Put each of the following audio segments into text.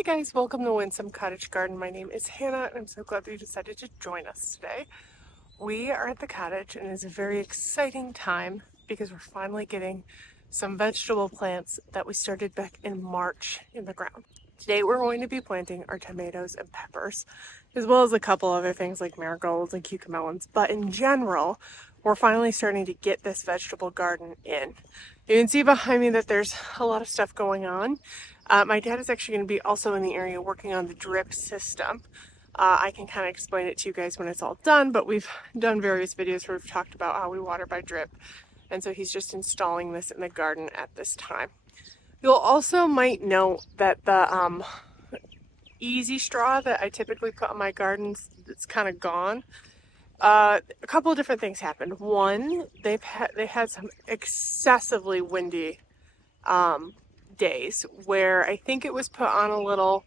Hi guys, welcome to Windsome Cottage Garden. My name is Hannah and I'm so glad that you decided to join us today. We are at the cottage and it's a very exciting time because we're finally getting some vegetable plants that we started back in March in the ground. Today we're going to be planting our tomatoes and peppers, as well as a couple other things like marigolds and cucamelons. But in general, we're finally starting to get this vegetable garden in. You can see behind me that there's a lot of stuff going on. My dad is actually going to be also in the area working on the drip system. I can kind of explain it to you guys when it's all done, but we've done various videos where we've talked about how we water by drip. And so he's just installing this in the garden at this time. You'll also might note that the easy straw that I typically put on my gardens, it's kind of gone. A couple of different things happened. One, they had some excessively windy days where I think it was put on a little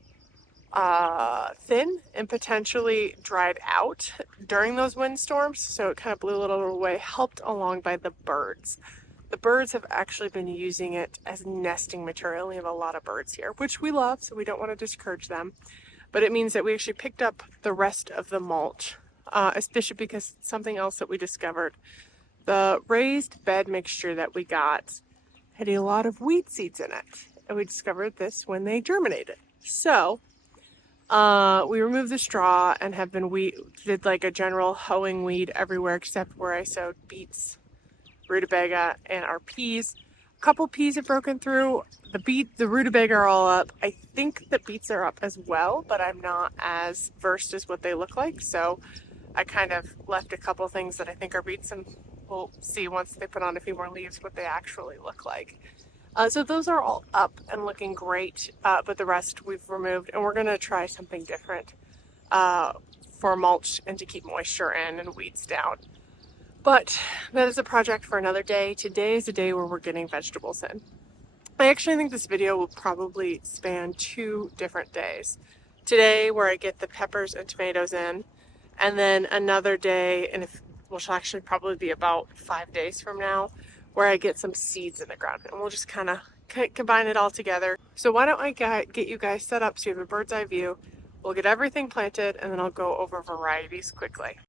thin and potentially dried out during those windstorms, so it kind of blew a little away, helped along by the birds. The birds have actually been using it as nesting material. We have a lot of birds here, which we love, so we don't want to discourage them. But it means that we actually picked up the rest of the mulch, especially because something else that we discovered. The raised bed mixture that we got had a lot of weed seeds in it. And we discovered this when they germinated. So we removed the straw and have been did like a general hoeing weed everywhere except where I sowed beets, rutabaga, and our peas. A couple peas have broken through. The rutabaga are all up. I think the beets are up as well, but I'm not as versed as what they look like. So I kind of left a couple things that I think are beets, and we'll see once they put on a few more leaves what they actually look like. So those are all up and looking great, but the rest we've removed, and we're going to try something different for mulch and to keep moisture in and weeds down. But that is a project for another day. Today is the day where we're getting vegetables in. I actually think this video will probably span 2 different days. Today where I get the peppers and tomatoes in, and then another day, which will actually probably be about 5 days from now, where I get some seeds in the ground, and we'll just kind of combine it all together. So why don't I get you guys set up so you have a bird's eye view. We'll get everything planted and then I'll go over varieties quickly.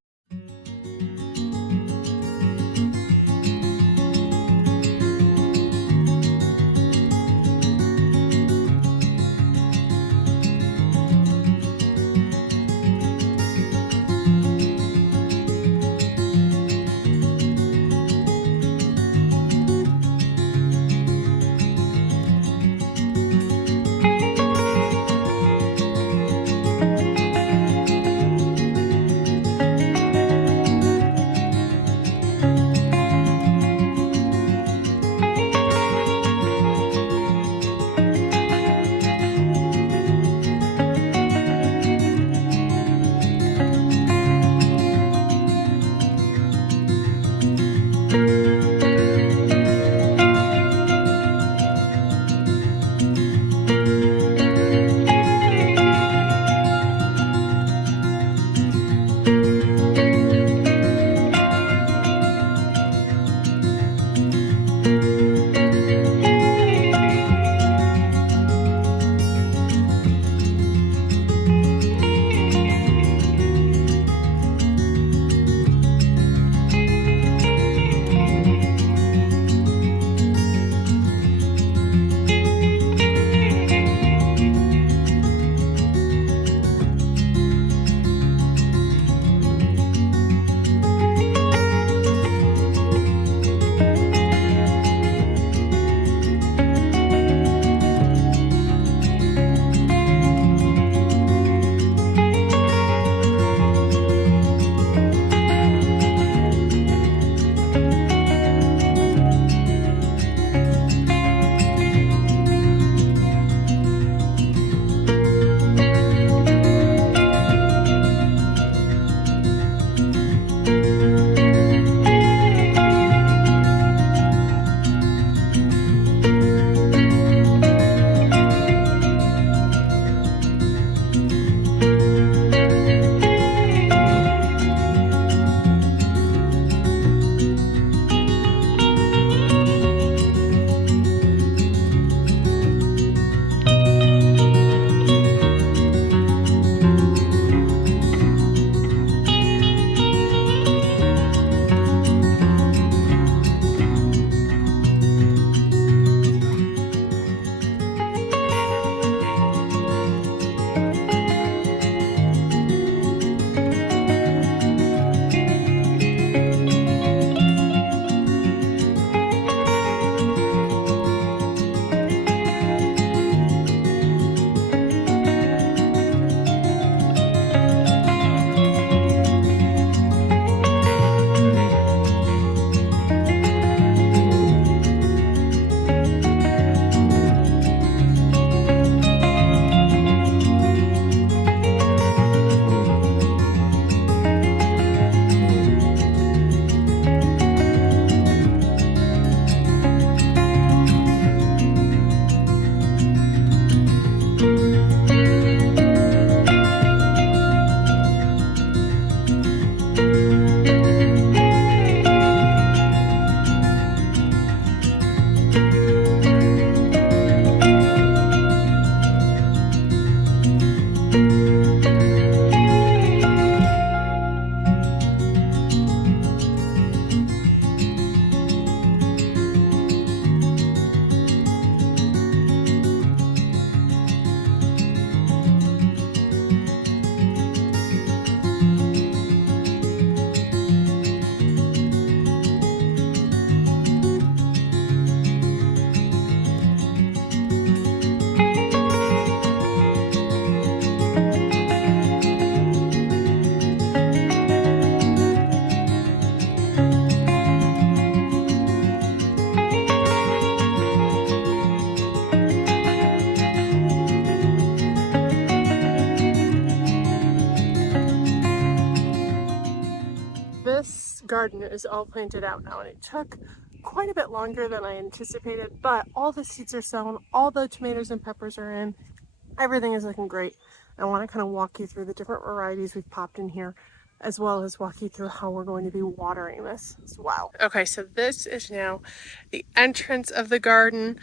garden is all planted out now, and it took quite a bit longer than I anticipated, but all the seeds are sown, all the tomatoes and peppers are in, everything is looking great. I want to kind of walk you through the different varieties we've popped in here, as well as walk you through how we're going to be watering this as well. Okay, so this is now the entrance of the garden.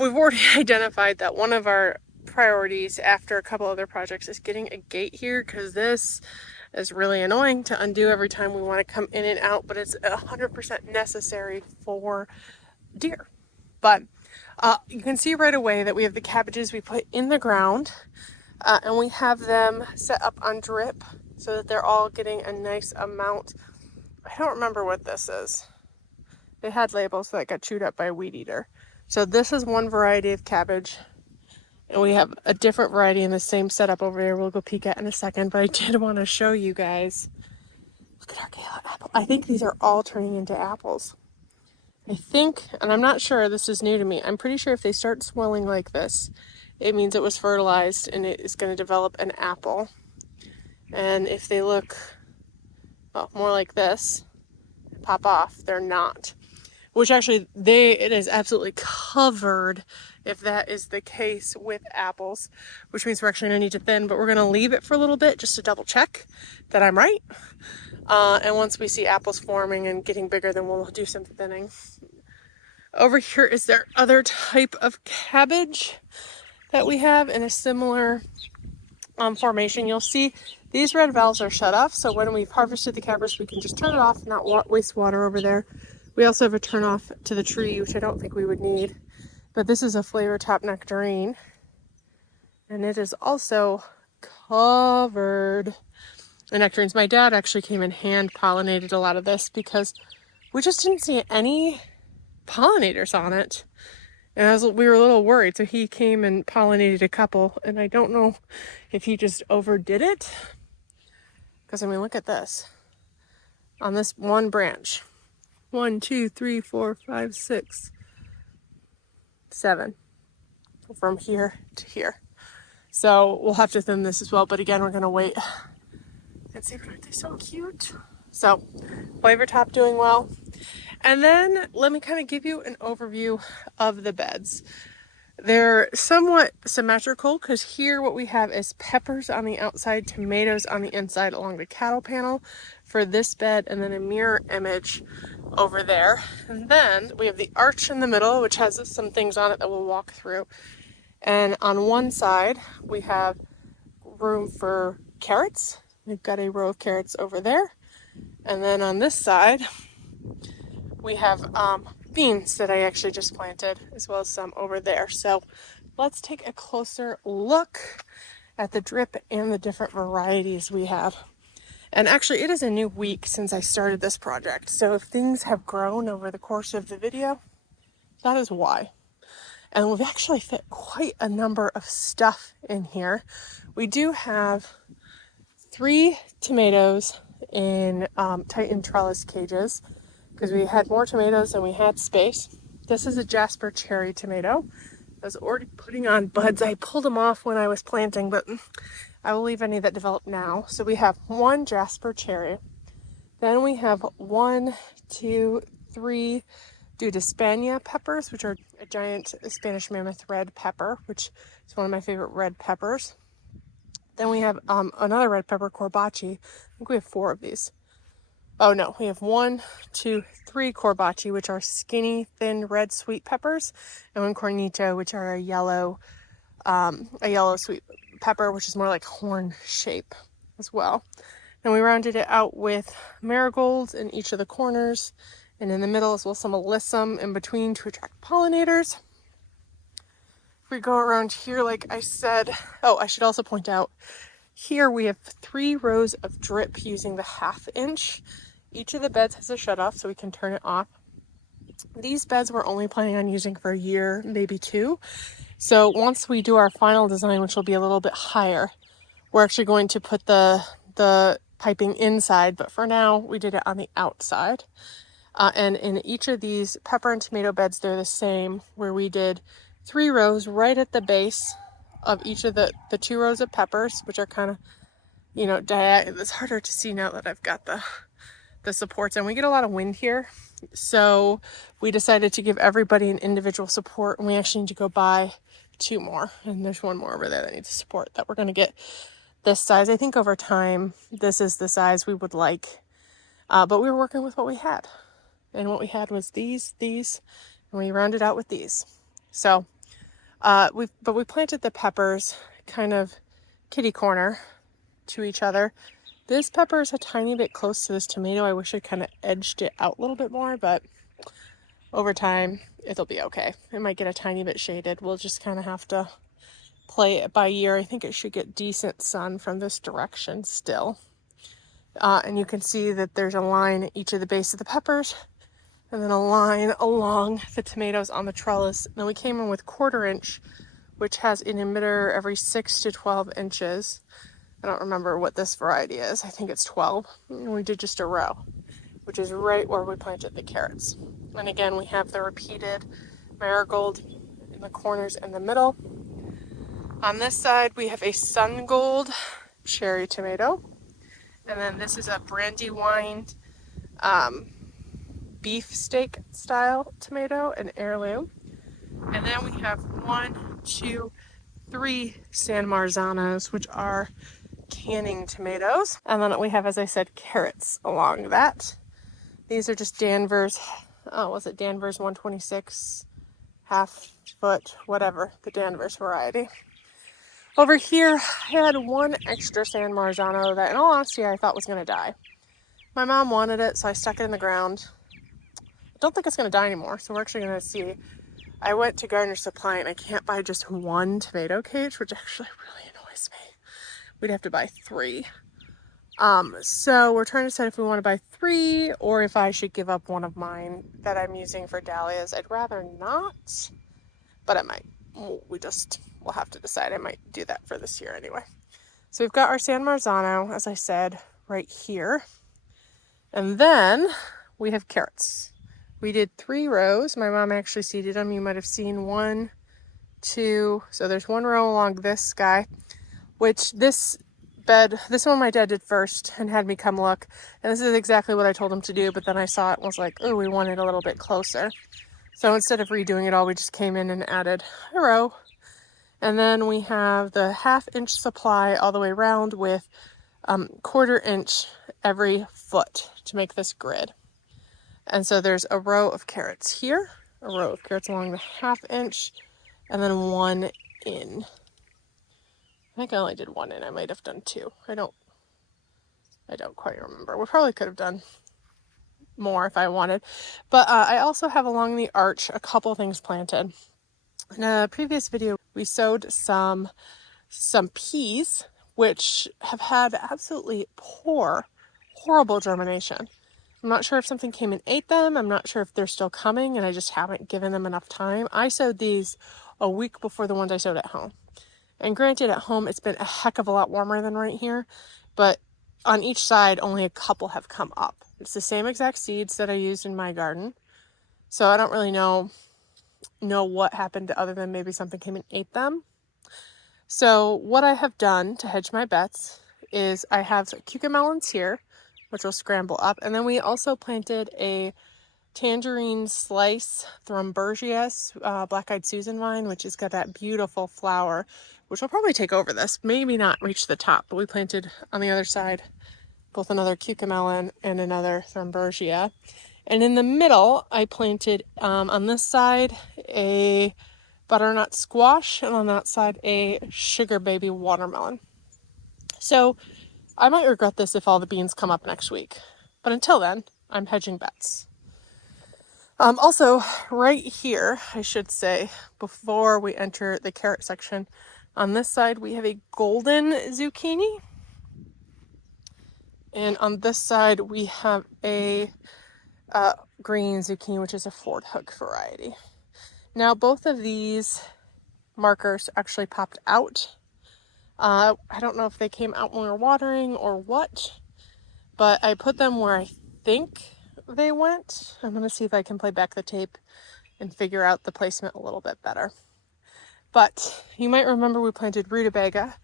We've already identified that one of our priorities after a couple other projects is getting a gate here, because this is really annoying to undo every time we want to come in and out, but it's 100% necessary for deer. But you can see right away that we have the cabbages we put in the ground, and we have them set up on drip so that they're all getting a nice amount. I don't remember what this is. They had labels that got chewed up by a weed eater. So this is one variety of cabbage, and we have a different variety in the same setup over there we'll go peek at in a second, but I did want to show you guys. Look at our gala apple. I think these are all turning into apples. I think, and I'm not sure, this is new to me, I'm pretty sure if they start swelling like this, it means it was fertilized and it is going to develop an apple. And if they look, well, more like this, pop off, they're not. Which actually, it is absolutely covered, if that is the case, with apples, which means we're actually going to need to thin, but we're going to leave it for a little bit just to double check that I'm right. And once we see apples forming and getting bigger, then we'll do some thinning. Over here is their other type of cabbage that we have in a similar formation. You'll see these red valves are shut off, so when we've harvested the cabbage, we can just turn it off, not waste water over there. We also have a turn off to the tree, which I don't think we would need. But this is a flavor top nectarine, and it is also covered in nectarines. My dad actually came and hand pollinated a lot of this because we just didn't see any pollinators on it. And we were a little worried, so he came and pollinated a couple, and I don't know if he just overdid it. Because, I mean, look at this. On this one branch. 1, 2, 3, 4, 5, 6, 7. From here to here. So we'll have to thin this as well, but again, we're going to wait and see. But aren't they so cute? So, flavor top doing well. And then let me kind of give you an overview of the beds. They're somewhat symmetrical because here what we have is peppers on the outside, tomatoes on the inside along the cattle panel for this bed, and then a mirror image over there. And then we have the arch in the middle, which has some things on it that we'll walk through. And on one side, we have room for carrots. We've got a row of carrots over there. And then on this side, we have beans that I actually just planted, as well as some over there. So let's take a closer look at the drip and the different varieties we have. And actually, it is a new week since I started this project. So if things have grown over the course of the video, that is why. And we've actually fit quite a number of stuff in here. We do have 3 tomatoes in Titan trellis cages because we had more tomatoes than we had space. This is a Jasper cherry tomato. I was already putting on buds. I pulled them off when I was planting, but I will leave any that develop now. So we have 1 Jasper cherry. Then we have 1, 2, 3 Dudespania peppers, which are a giant Spanish mammoth red pepper, which is one of my favorite red peppers. Then we have another red pepper, Corbaci. I think we have 4 of these. Oh no, we have 1, 2, 3 Corbaci, which are skinny, thin, red sweet peppers, and 1 Cornito, which are a yellow sweet pepper, which is more like horn shape as well. And we rounded it out with marigolds in each of the corners, and in the middle as well some alyssum in between to attract pollinators. If we go around here, like I said, oh, I should also point out, here we have 3 rows of drip using the 1/2 inch. Each of the beds has a shut off so we can turn it off. These beds we're only planning on using for a year, maybe 2. So once we do our final design, which will be a little bit higher, we're actually going to put the piping inside, but for now we did it on the outside. And in each of these pepper and tomato beds, they're the same, where we did 3 rows right at the base of each of the 2 rows of peppers, which are kind of, you know, it's harder to see now that I've got the the supports in. We get a lot of wind here, so we decided to give everybody an individual support, and we actually need to go buy 2 more, and there's 1 more over there that needs a support that we're going to get this size. I think over time this is the size we would like, but we were working with what we had, and what we had was these, and we rounded out with these. So we planted the peppers kind of kitty corner to each other. This pepper is a tiny bit close to this tomato. I wish I kind of edged it out a little bit more, but over time it'll be okay. It might get a tiny bit shaded. We'll just kind of have to play it by ear. I think it should get decent sun from this direction still. And you can see that there's a line at each of the base of the peppers, and then a line along the tomatoes on the trellis. And then we came in with 1/4 inch, which has an emitter every 6 to 12 inches. I don't remember what this variety is. I think it's 12. And we did just a row, which is right where we planted the carrots. And again, we have the repeated marigold in the corners in the middle. On this side, we have a sun gold cherry tomato. And then this is a brandywine beef steak style tomato, an heirloom. And then we have 1, 2, 3 San Marzanos, which are canning tomatoes. And then we have, as I said, carrots along that. These are just Danvers, Danvers 126, half foot, whatever, the Danvers variety. Over here, I had 1 extra San Marzano that, in all honesty, I thought was going to die. My mom wanted it, so I stuck it in the ground. I don't think it's going to die anymore, so we're actually going to see. I went to Gardener Supply, and I can't buy just 1 tomato cage, which actually really annoys me. We'd have to buy 3. So we're trying to decide if we want to buy 3 or if I should give up one of mine that I'm using for dahlias. I'd rather not, but I might. We'll have to decide. I might do that for this year anyway. So we've got our San Marzano, as I said, right here. And then we have carrots. We did 3 rows. My mom actually seeded them. You might have seen 1, 2. So there's 1 row along this guy, which this one my dad did first and had me come look. And this is exactly what I told him to do, but then I saw it and was like, oh, we want it a little bit closer. So instead of redoing it all, we just came in and added a row. And then we have the 1/2 inch supply all the way around with 1/4 inch every foot to make this grid. And so there's a row of carrots here, a row of carrots along the 1/2 inch, and then 1 in. I think I only did 1 in. I might have done 2. I don't quite remember. We probably could have done more if I wanted. But I also have along the arch a couple things planted. In a previous video, we sowed some peas, which have had absolutely horrible germination. I'm not sure if something came and ate them. I'm not sure if they're still coming and I just haven't given them enough time. I sowed these a week before the ones I sowed at home. And granted, at home, it's been a heck of a lot warmer than right here, but on each side, only a couple have come up. It's the same exact seeds that I used in my garden. So I don't really know what happened other than maybe something came and ate them. So what I have done to hedge my bets is I have cucamelons here, which will scramble up. And then we also planted a tangerine slice Thumbergias, black-eyed Susan vine, which has got that beautiful flower, which will probably take over this, maybe not reach the top, but we planted on the other side both another cucamelon and another Thumbergia. And in the middle, I planted on this side a butternut squash, and on that side a sugar baby watermelon. So I might regret this if all the beans come up next week, but until then, I'm hedging bets. Also, right here, I should say, before we enter the carrot section, on this side we have a golden zucchini, and on this side we have a green zucchini, which is a Ford Hook variety. Now, both of these markers actually popped out. I don't know if they came out when we were watering or what, but I put them where I think they went. I'm going to see if I can play back the tape and figure out the placement a little bit better. But you might remember we planted rutabaga,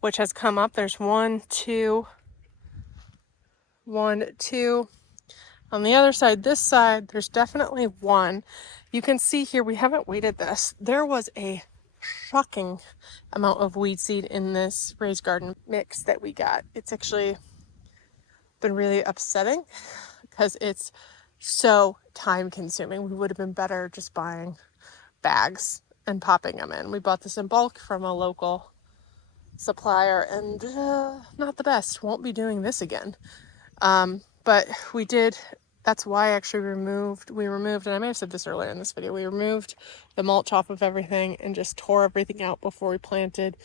which has come up. There's 1, 2, On the other side, this side, there's definitely one. You can see here, we haven't weeded this. There was a shocking amount of weed seed in this raised garden mix that we got. It's actually been really upsetting because it's so time consuming. We would have been better just buying bags and popping them in. We bought this in bulk from a local supplier and not the best. Won't be doing this again. But we did, that's why I actually we removed, and I may have said this earlier in this video, we removed the mulch off of everything and just tore everything out before we planted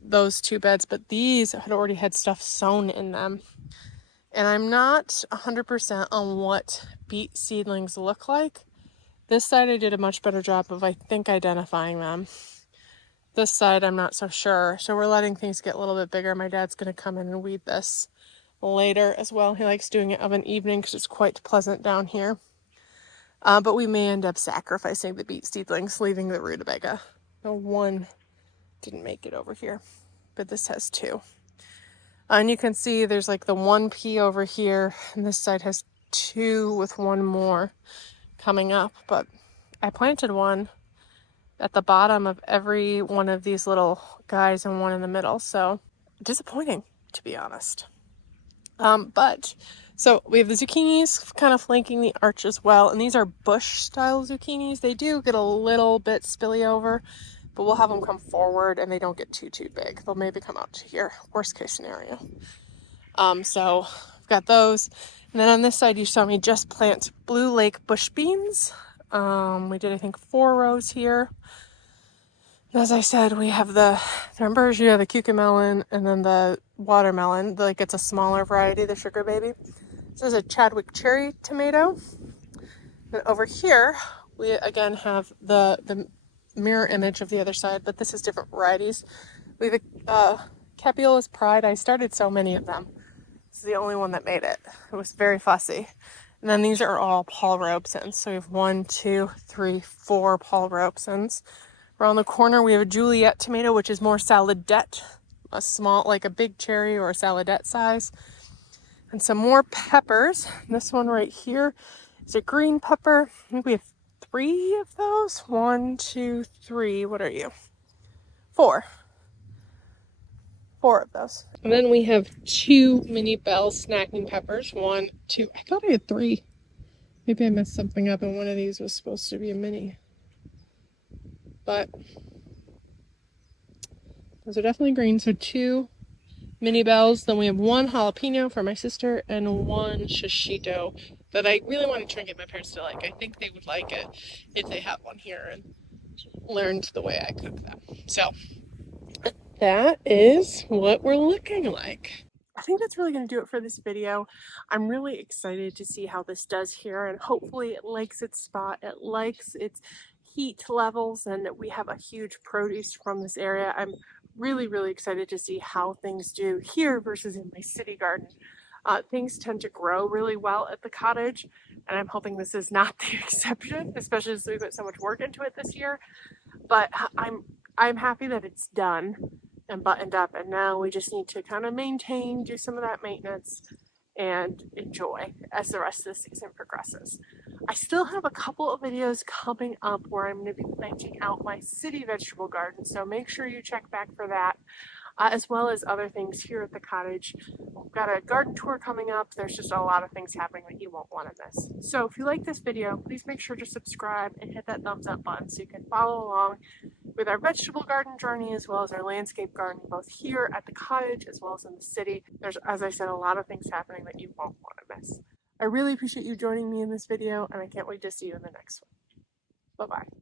those two beds. But these had already had stuff sown in them. And I'm not 100% on what beet seedlings look like. This side I did a much better job of, I think, identifying them. This side I'm not so sure. So we're letting things get a little bit bigger. My dad's going to come in and weed this later as well. He likes doing it of an evening because it's quite pleasant down here. But we may end up sacrificing the beet seedlings, leaving the rutabaga. The one didn't make it over here, but this has two. And you can see there's like the one pea over here, and this side has two with one more coming up. But I planted one at the bottom of every one of these little guys and one in the middle. So disappointing, to be honest. So we have the zucchinis kind of flanking the arch as well. And these are bush style zucchinis. They do get a little bit spilly over, but we'll have them come forward and they don't get too big. They'll maybe come out to here, worst case scenario. So I've got those. And then on this side, you saw me just plant Blue Lake bush beans. We did, I think, 4 rows here. And as I said, we have the ambergria, the cucamelon, and then the watermelon. Like, it's a smaller variety, the sugar baby. This is a Chadwick cherry tomato. And over here, we again have the mirror image of the other side, but this is different varieties. We have a Capiola's Pride. I started so many of them. This is the only one that made it. It was very fussy. And then these are all Paul Robesons. So we have 1, 2, 3, 4 Paul Robesons. Around the corner, we have a Juliet tomato, which is more saladette, a small, like a big cherry or a saladette size. And some more peppers. This one right here is a green pepper. I think we have 3 of those. 1, 2, 3. What are you? 4. 4 of those. And then we have 2 mini bell snacking peppers. 1, 2. I thought I had 3. Maybe I messed something up and one of these was supposed to be a mini. But those are definitely green. So 2 mini bells. Then we have 1 jalapeno for my sister and 1 shishito that I really want to try and get my parents to like. I think they would like it if they had one here and learned the way I cook them. So that is what we're looking like. I think that's really going to do it for this video. I'm really excited to see how this does here, and hopefully it likes its spot, it likes its heat levels, and we have a huge produce from this area. I'm really excited to see how things do here versus in my city garden. Things tend to grow really well at the cottage, and I'm hoping this is not the exception, especially as we put so much work into it this year. But I'm happy that it's done and buttoned up, and now we just need to kind of maintain, do some of that maintenance, and enjoy as the rest of the season progresses. I still have a couple of videos coming up where I'm going to be planting out my city vegetable garden, so make sure you check back for that, as well as other things here at the cottage. We've got a garden tour coming up. There's just a lot of things happening that you won't want to miss. So if you like this video, please make sure to subscribe and hit that thumbs up button so you can follow along with our vegetable garden journey as well as our landscape garden, both here at the cottage as well as in the city. There's, as I said, a lot of things happening that you won't want to miss. I really appreciate you joining me in this video, and I can't wait to see you in the next one. Bye-bye.